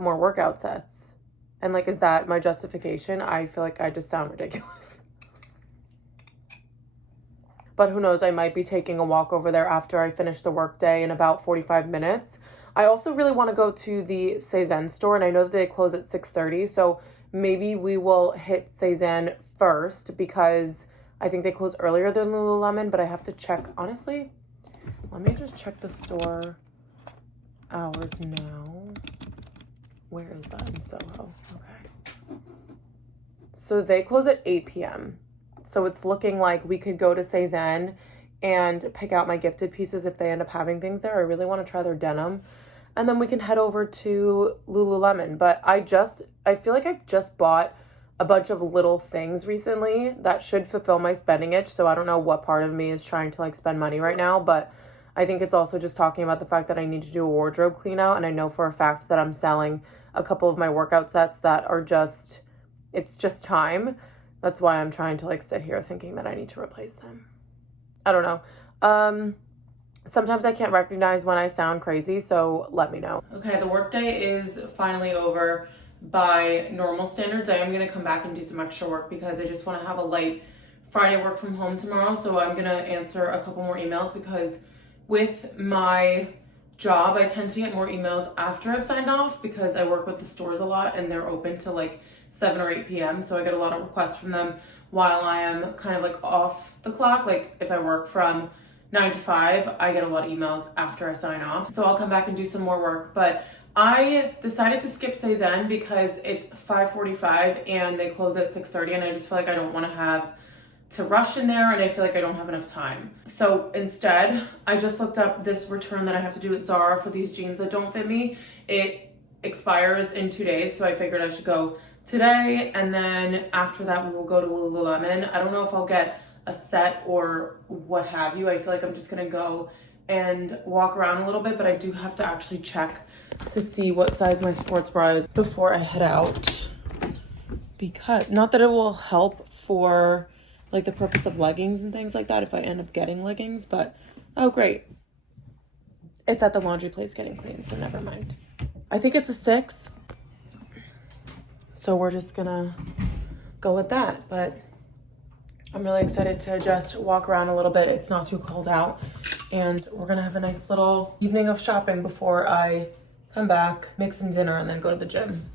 more workout sets. And like, is that my justification? I feel like I just sound ridiculous. But who knows, I might be taking a walk over there after I finish the workday in about 45 minutes. I also really want to go to the Cezanne store, and I know that they close at 6:30, so maybe we will hit Cezanne first because I think they close earlier than Lululemon, but I have to check. Honestly, let me just check the store hours now. Where is that? In Soho. Okay. So they close at 8 p.m. So it's looking like we could go to Cezanne and pick out my gifted pieces if they end up having things there. I really want to try their denim. And then we can head over to Lululemon. But I feel like I've just bought a bunch of little things recently that should fulfill my spending itch. So I don't know what part of me is trying to like spend money right now, but I think it's also just talking about the fact that I need to do a wardrobe clean out. And I know for a fact that I'm selling a couple of my workout sets that are it's just time. That's why I'm trying to like sit here thinking that I need to replace them. I don't know. Sometimes I can't recognize when I sound crazy, so let me know. Okay, the workday is finally over. By normal standards, I am going to come back and do some extra work because I just want to have a light Friday work from home tomorrow. So I'm going to answer a couple more emails because with my job, I tend to get more emails after I've signed off because I work with the stores a lot and they're open till like 7 or 8 p.m. So I get a lot of requests from them while I am kind of like off the clock. Like if I work from 9 to 5, I get a lot of emails after I sign off. So I'll come back and do some more work. But I decided to skip Cezanne because it's 5:45 and they close at 6:30 and I just feel like I don't want to have to rush in there and I feel like I don't have enough time. So instead, I just looked up this return that I have to do at Zara for these jeans that don't fit me. It expires in 2 days, so I figured I should go today, and then after that we will go to Lululemon. I don't know if I'll get a set or what have you. I feel like I'm just gonna go and walk around a little bit, but I do have to actually check to see what size my sports bra is before I head out, because not that it will help for like the purpose of leggings and things like that if I end up getting leggings, but oh great, it's at the laundry place getting clean, so never mind. I think it's a 6, so we're just gonna go with that. But I'm really excited to just walk around a little bit. It's not too cold out, and we're gonna have a nice little evening of shopping before I come back, make some dinner, and then go to the gym.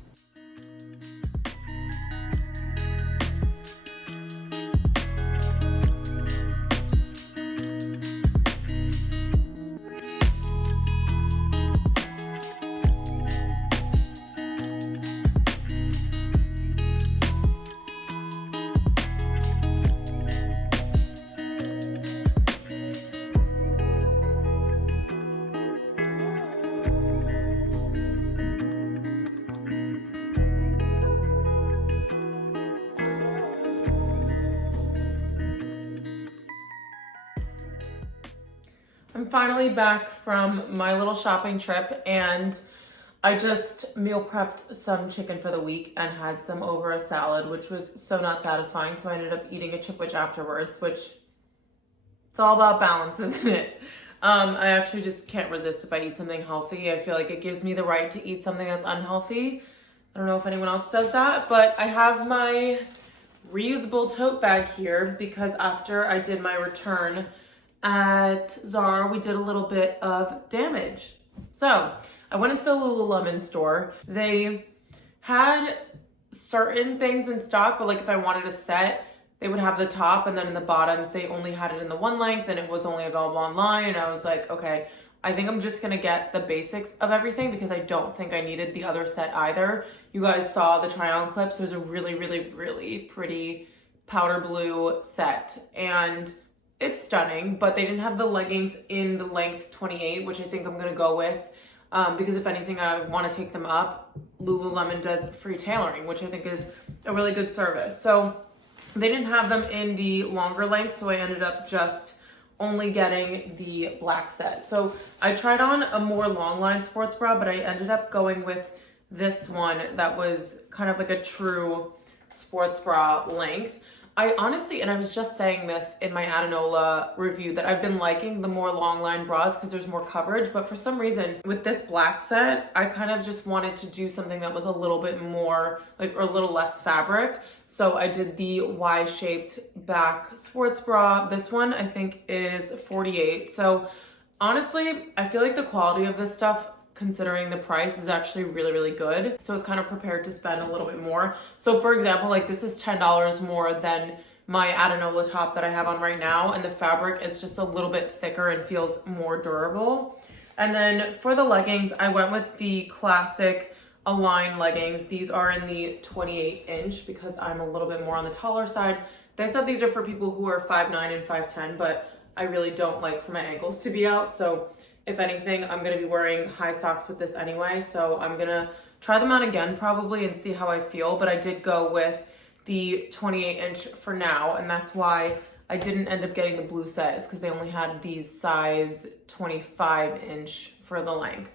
I'm finally back from my little shopping trip, and I just meal prepped some chicken for the week and had some over a salad, which was so not satisfying. So I ended up eating a chipwich afterwards, which it's all about balance, isn't it? I actually just can't resist if I eat something healthy. I feel like it gives me the right to eat something that's unhealthy. I don't know if anyone else does that, but I have my reusable tote bag here because after I did my return at Zara, we did a little bit of damage. So I went into the Lululemon store. They had certain things in stock, but like if I wanted a set, they would have the top, and then in the bottoms, they only had it in the one length and it was only available online. And I was like, okay, I think I'm just gonna get the basics of everything because I don't think I needed the other set either. You guys saw the try on clips. There's a really, really, really pretty powder blue set, and it's stunning, but they didn't have the leggings in the length 28, which I think I'm gonna go with. Because if anything, I want to take them up. Lululemon does free tailoring, which I think is a really good service. So they didn't have them in the longer length, so I ended up just only getting the black set. So I tried on a more long line sports bra, but I ended up going with this one that was kind of like a true sports bra length. I honestly, and I was just saying this in my Adenola review, that I've been liking the more long line bras because there's more coverage, but for some reason with this black set, I kind of just wanted to do something that was a little bit more like, or a little less fabric. So I did the Y-shaped back sports bra. This one I think is 48. So honestly, I feel like the quality of this stuff, considering the price, is actually really, really good. So I was kind of prepared to spend a little bit more. So for example, like this is $10 more than my Adenola top that I have on right now, and the fabric is just a little bit thicker and feels more durable. And then for the leggings, I went with the classic Align leggings. These are in the 28 inch because I'm a little bit more on the taller side. They said these are for people who are 5'9" and 5'10", but I really don't like for my ankles to be out. So if anything, I'm gonna be wearing high socks with this anyway, so I'm gonna try them on again probably and see how I feel, but I did go with the 28 inch for now, and that's why I didn't end up getting the blue size, because they only had these size 25 inch for the length.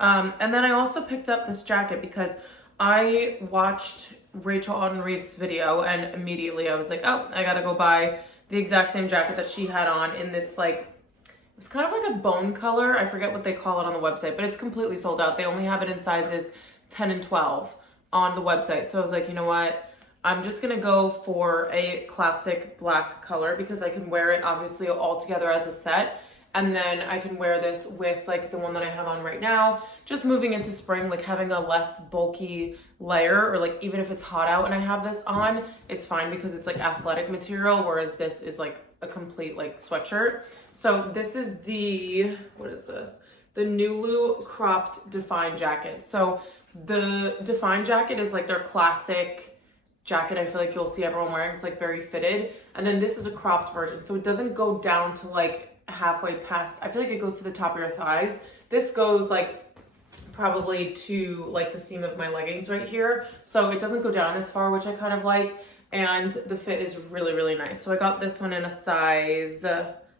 And then I also picked up this jacket because I watched Rachel Audenrieth's video, and immediately I was like, oh, I gotta go buy the exact same jacket that she had on in this like, it was kind of like a bone color. I forget what they call it on the website, but it's completely sold out. They only have it in sizes 10 and 12 on the website. So I was like, you know what? I'm just gonna go for a classic black color because I can wear it obviously all together as a set. And then I can wear this with like the one that I have on right now. Just moving into spring, like having a less bulky layer, or like even if it's hot out and I have this on, it's fine because it's like athletic material, whereas this is like a complete like sweatshirt. So this is the, what is this? The Nulu cropped Define jacket. So the Define jacket is like their classic jacket. I feel like you'll see everyone wearing. It's like very fitted. And then this is a cropped version. So it doesn't go down to like halfway past, I feel like it goes to the top of your thighs. This goes like probably to like the seam of my leggings right here. So it doesn't go down as far, which I kind of like. And the fit is really, really nice. So I got this one in a size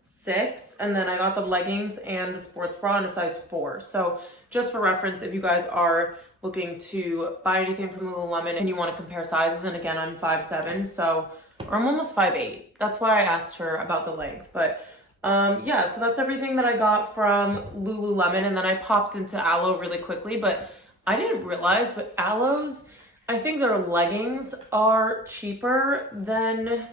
6, and then I got the leggings and the sports bra in a size 4. So just for reference, if you guys are looking to buy anything from Lululemon and you want to compare sizes, and again, I'm 5'7", so, or I'm almost 5'8". That's why I asked her about the length. But yeah, so that's everything that I got from Lululemon. And then I popped into Alo really quickly, but I didn't realize, but Alo's, I think their leggings are cheaper than,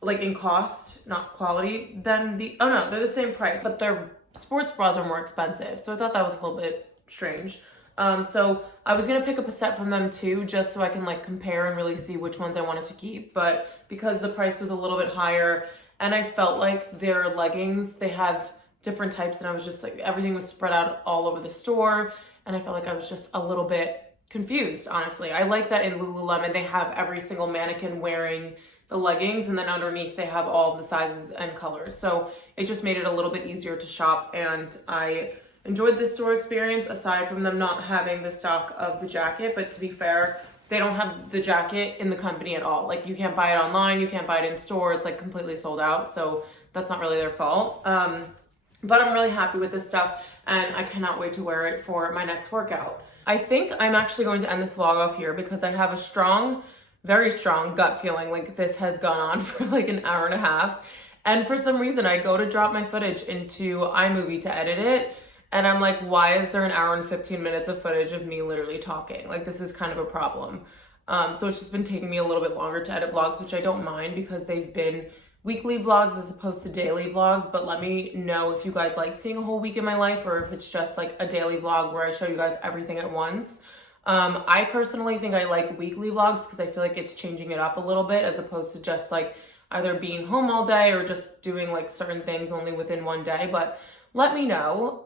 like in cost, not quality, than the, oh no, they're the same price, but their sports bras are more expensive. So I thought that was a little bit strange. So I was gonna pick up a set from them too, just so I can like compare and really see which ones I wanted to keep. But because the price was a little bit higher, and I felt like their leggings, they have different types, and I was just like, everything was spread out all over the store, and I felt like I was just a little bit confused, honestly. I like that in Lululemon, they have every single mannequin wearing the leggings, and then underneath they have all the sizes and colors. So it just made it a little bit easier to shop, and I enjoyed this store experience aside from them not having the stock of the jacket. But to be fair, they don't have the jacket in the company at all. Like you can't buy it online, you can't buy it in store. It's like completely sold out. So that's not really their fault. But I'm really happy with this stuff, and I cannot wait to wear it for my next workout. I think I'm actually going to end this vlog off here because I have a strong, very strong gut feeling like this has gone on for like an hour and a half. And for some reason, I go to drop my footage into iMovie to edit it, and I'm like, why is there an hour and 15 minutes of footage of me literally talking? Like, this is kind of a problem. So it's just been taking me a little bit longer to edit vlogs, which I don't mind because they've been weekly vlogs as opposed to daily vlogs. But let me know if you guys like seeing a whole week in my life, or if it's just like a daily vlog where I show you guys everything at once. I personally think I like weekly vlogs because I feel like it's changing it up a little bit as opposed to just like either being home all day or just doing like certain things only within one day. But let me know.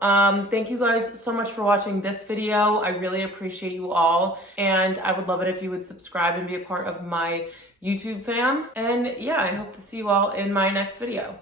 Thank you guys so much for watching this video. I really appreciate you all, and I would love it if you would subscribe and be a part of my YouTube fam. And yeah, I hope to see you all in my next video.